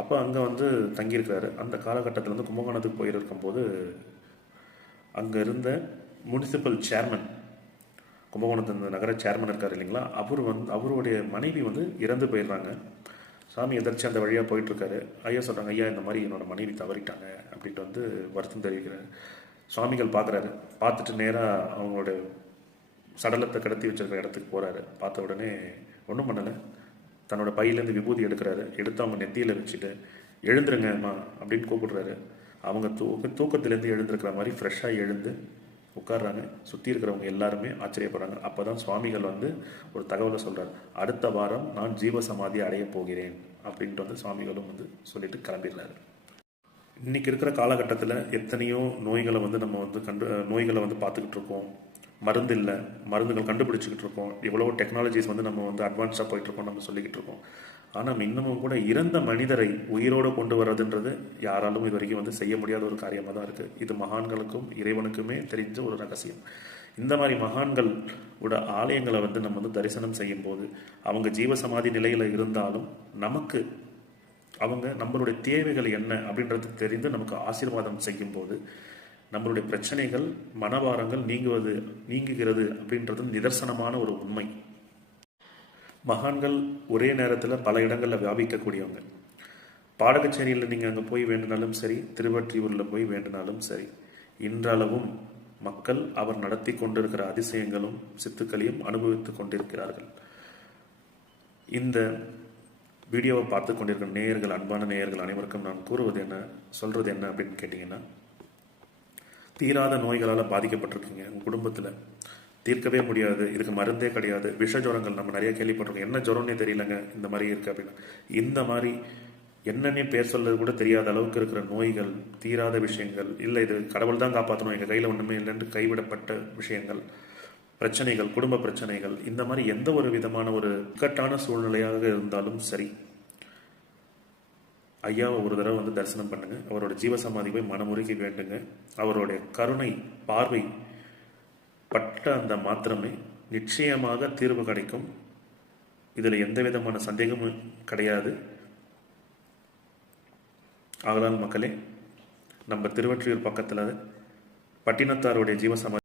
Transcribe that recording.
அப்போ அங்கே வந்து தங்கியிருக்கிறாரு. அந்த காலகட்டத்தில் வந்து கும்பகோணத்துக்கு போயிருக்கும்போது அங்கே இருந்த முனிசிபல் சேர்மன், கும்பகோணத்து இந்த நகர சேர்மன் இருக்கார் இல்லைங்களா, அவருடைய மனைவி வந்து இறந்து போயிடுறாங்க. சாமி எதிர்த்து அந்த வழியாக போயிட்டுருக்காரு. ஐயா சொல்கிறாங்க, ஐயா இந்த மாதிரி என்னோட மனைவி தவறிட்டாங்க அப்படின்ட்டு வந்து வருத்தம் தெரிவிக்கிறாரு. சுவாமிகள் பார்க்குறாரு. பார்த்துட்டு நேராக அவங்களோட சடலத்தை கடத்தி வச்சிருக்கிற இடத்துக்கு போகிறாரு. பார்த்த உடனே ஒன்றும் பண்ணலை, தன்னோட பையிலேருந்து விபூதி எடுக்கிறாரு. எடுத்து அவங்க நெத்தியில் வச்சுட்டு எழுந்துருங்கம்மா அப்படின்னு கூப்பிடுறாரு. அவங்க தூக்கத்திலேருந்து எழுந்திருக்கிற மாதிரி ஃப்ரெஷ்ஷாக எழுந்து உட்கார்றாங்க. சுற்றி இருக்கிறவங்க எல்லாருமே ஆச்சரியப்படுறாங்க. அப்போ தான் சுவாமிகள் வந்து ஒரு தகவலை சொல்கிறார். அடுத்த வாரம் நான் ஜீவசமாதி அடைய போகிறேன் அப்படின்ட்டு வந்து சுவாமிகளும் வந்து சொல்லிட்டு கிளம்பிடுறாரு. இன்றைக்கி இருக்கிற காலகட்டத்தில் எத்தனையோ நோய்களை வந்து நம்ம வந்து நோய்களை வந்து பார்த்துக்கிட்டு இருக்கோம். மருந்து இல்லை, மருந்துகள் கண்டுபிடிச்சிக்கிட்டு இருக்கோம். எவ்வளவோ டெக்னாலஜிஸ் வந்து நம்ம வந்து அட்வான்ஸாக போயிட்டுருக்கோம், நம்ம சொல்லிக்கிட்டு இருக்கோம். ஆனால் இன்னமும் கூட இறந்த மனிதரை உயிரோடு கொண்டு வர்றதுன்றது யாராலும் இது வரைக்கும் வந்து செய்ய முடியாத ஒரு காரியமாக தான் இருக்குது. இது மகான்களுக்கும் இறைவனுக்குமே தெரிஞ்ச ஒரு ரகசியம். இந்த மாதிரி மகான்களோட ஆலயங்களை வந்து நம்ம வந்து தரிசனம் செய்யும் போது அவங்க ஜீவசமாதி நிலையில் இருந்தாலும் நமக்கு அவங்க நம்மளுடைய தேவைகள் என்ன அப்படின்றது தெரிந்து நமக்கு ஆசீர்வாதம் செய்யும் போது நம்மளுடைய பிரச்சனைகள், மனபாரங்கள் நீங்குகிறது அப்படின்றது நிதர்சனமான ஒரு உண்மை. மகான்கள் ஒரே நேரத்தில் பல இடங்களில் வியாபிக்கக்கூடியவங்க. பாடகச்சேரியில் நீங்கள் அங்கே போய் வேண்டினாலும் சரி, திருவற்றியூரில் போய் வேண்டினாலும் சரி, இன்றளவும் மக்கள் அவர் நடத்தி கொண்டிருக்கிற அதிசயங்களும் சித்துக்களையும் அனுபவித்துக் கொண்டிருக்கிறார்கள். இந்த வீடியோவை பார்த்து கொண்டிருக்கிற நேயர்கள், அன்பான நேயர்கள் அனைவருக்கும் நான் கூறுவது என்ன, சொல்கிறது என்ன அப்படின்னு கேட்டிங்கன்னா, தீராத நோய்களால் பாதிக்கப்பட்டிருக்கீங்க. உங்கள் குடும்பத்தில் தீர்க்கவே முடியாது, இதுக்கு மருந்தே கிடையாது, விஷ ஜுரங்கள் நம்ம நிறைய கேள்விப்பட்டிருக்கோம். என்ன ஜுரம்னே தெரியலங்க, இந்த மாதிரி இருக்குது அப்படின்னா, இந்த மாதிரி என்னன்னே பேர் சொல்றது கூட தெரியாத அளவுக்கு இருக்கிற நோய்கள், தீராத விஷயங்கள், இல்லை இது கடவுள் தான் காப்பாற்றணும், எங்கள் கையில் ஒன்றுமே இல்லைன்னு கைவிடப்பட்ட விஷயங்கள், பிரச்சனைகள், குடும்ப பிரச்சனைகள், இந்த மாதிரி எந்த ஒரு விதமான ஒரு இக்கட்டான சூழ்நிலையாக இருந்தாலும் சரி, ஐயாவை ஒரு தடவை வந்து தரிசனம் பண்ணுங்க. அவரோட ஜீவசமாதி போய் மனமுருகி வேண்டுங்க. அவருடைய கருணை பார்வை பட்ட அந்த மாத்திரமே நிச்சயமாக தீர்வு கிடைக்கும். இதில் எந்த விதமான சந்தேகமும் கிடையாது. ஆகலால் மக்களே, நம்ம திருவொற்றியூர் பக்கத்தில் பட்டினத்தாருடைய ஜீவசமாதி